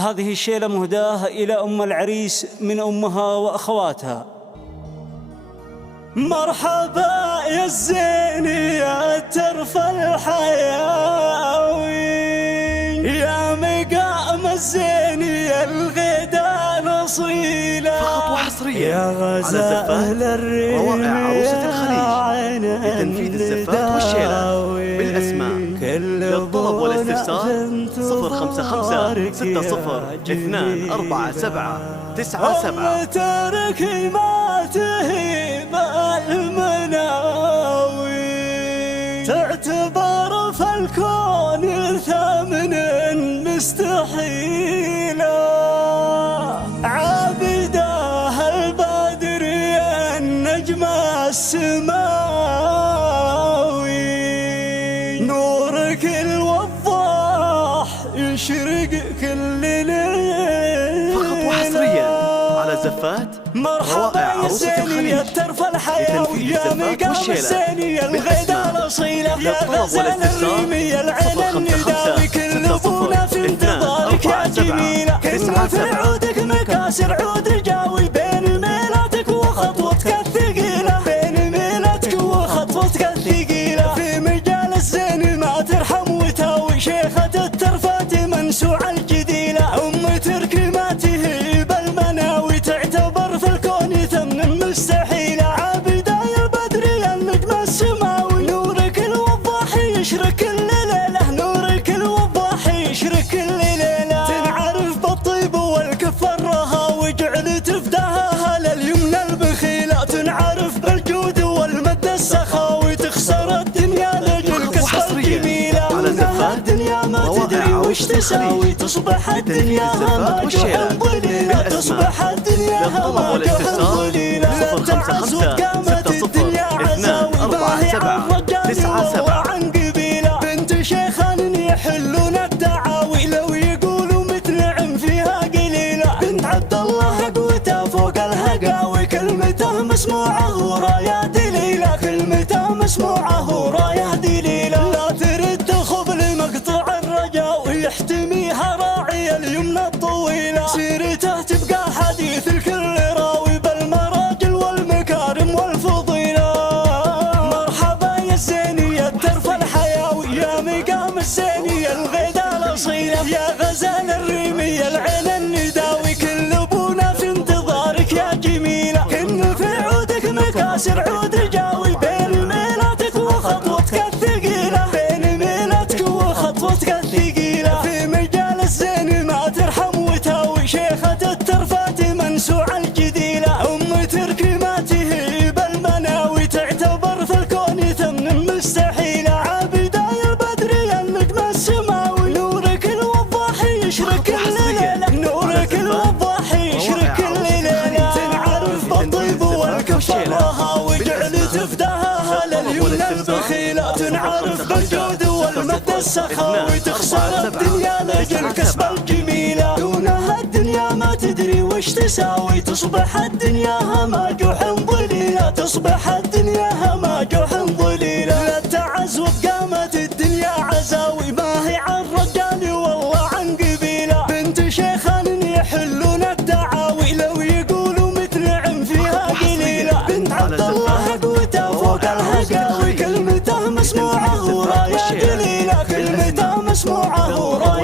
هذه الشيلة مهداة إلى أم العريس من أمها وأخواتها. مرحبا يا الزين يا ترف الحياوي، يا مقام الزين يا الغدا نصيلة، فقط وحصريا يا غزال الريم روائع عروسة الخليج لتنفيذ الزفات والشيلات بالأسماء. للطلب والاستفسار 055 60 247 97. ترك ما تهيب المناوي، تعتبر في الكون ثمن مستحيلة، عابده البدر النجم السماوي، نورك الوضاح يشرق كل ليل. فقط وحصريا على زفات مرحبا يا زيني يا ترف الحياوي، يا مقام الزيني يا الغدا الأصيلة، يا غزال الريم يا العين النداوي، كل ابونا في انتظارك يا جميلة، كنا في عودك مكاسر عود رجاوي، بين ميلاتك وخطوتك الثقيلة، بين ميلاتك وخطوتك الثقيلة، في مجال الزين ما ترحم وتاوي، شيخة الترفات منسوع الجديلة، أم ترك ما تهيب المناوي، تعتبر في الكون ثمن مستحيلة، عابدة يا البدر يا النجم السماوي، نورك الوضاح يشرق كل ليلة، نورك الوضاح يشرق كل ليلة، تنعرف بالطيب والكف الرهاوي، جعلت فداها لليمنى البخيلة، تنعرف بالجود والمد السخاوي، تخسر الدنيا لجل كسر الجميلة، وانها الدنيا ما تدري وش تساوي، تصبح الدنيا هماجها ضليلة، تصبح الدنيا هماجها ضليلة، لا تعز وقامت الدنيا عزاوي، باهي عن رجال وعن قبيلة، بنت شيخان يحلون الدعاوي، لو يقولوا متنعم فيها قليلة، بنت عبد الله قوتها فوق الهقاوي، كلمته مسموعة ورايا دليلة، كلمته مسموعة ورايا دليلة، لا ترد خبل مقطع الرجاء ويحتميها راعي اليمنى الطويلة، سيرته تبقى حديث الكل راوي، بالمراجل والمكارم والفضيلة. مرحبا يا الزيني يا الترف الحياوي، يا مقام الزيني يا الغدا الأصيلة، يا غزال الريم يا العين النداوي، كل ابونا في انتظارك يا جميلة، كنا في عودك مكاسر عود رجاوي، بين ميلاتك وخطوتك الثقيلة، بين ميلاتك وخطوتك الثقيلة، في مجال الزين ما ترحم وتاوي، شيخة الترفات منسوع الجديلة، أم ترك ما تهيب المناوي، تعتبر في الكون ثمن مستحيلة، عابدة يا البدر يا النجم السماوي، نورك الوضاح يشرق كل ليلة، نورك الوضاح يشرق كل ليلة، تنعرف بالطيب والكف الرهاوي، جعلت فداها لليمنى البخيلة، تنعرف بالجود والمد السخاوي، تخسر الدنيا لجل كسب الجميلة، دونها الدنيا ما تدري وش تساوي، تصبح الدنيا هماجح ضليلة، تصبح الدنيا هماجح ضليلة، لا تعز وقامت الدنيا عزاوي، ما هي عن رجال والله عن قبيلة، بنت شيخان يحلون الدعاوي، لو يقولوا متنعم فيها قليلة، بنت عبد الله قوتها فوق الهقاوي، كلمته مسموعة ورايا دليلة، كلمته مسموعة ورايا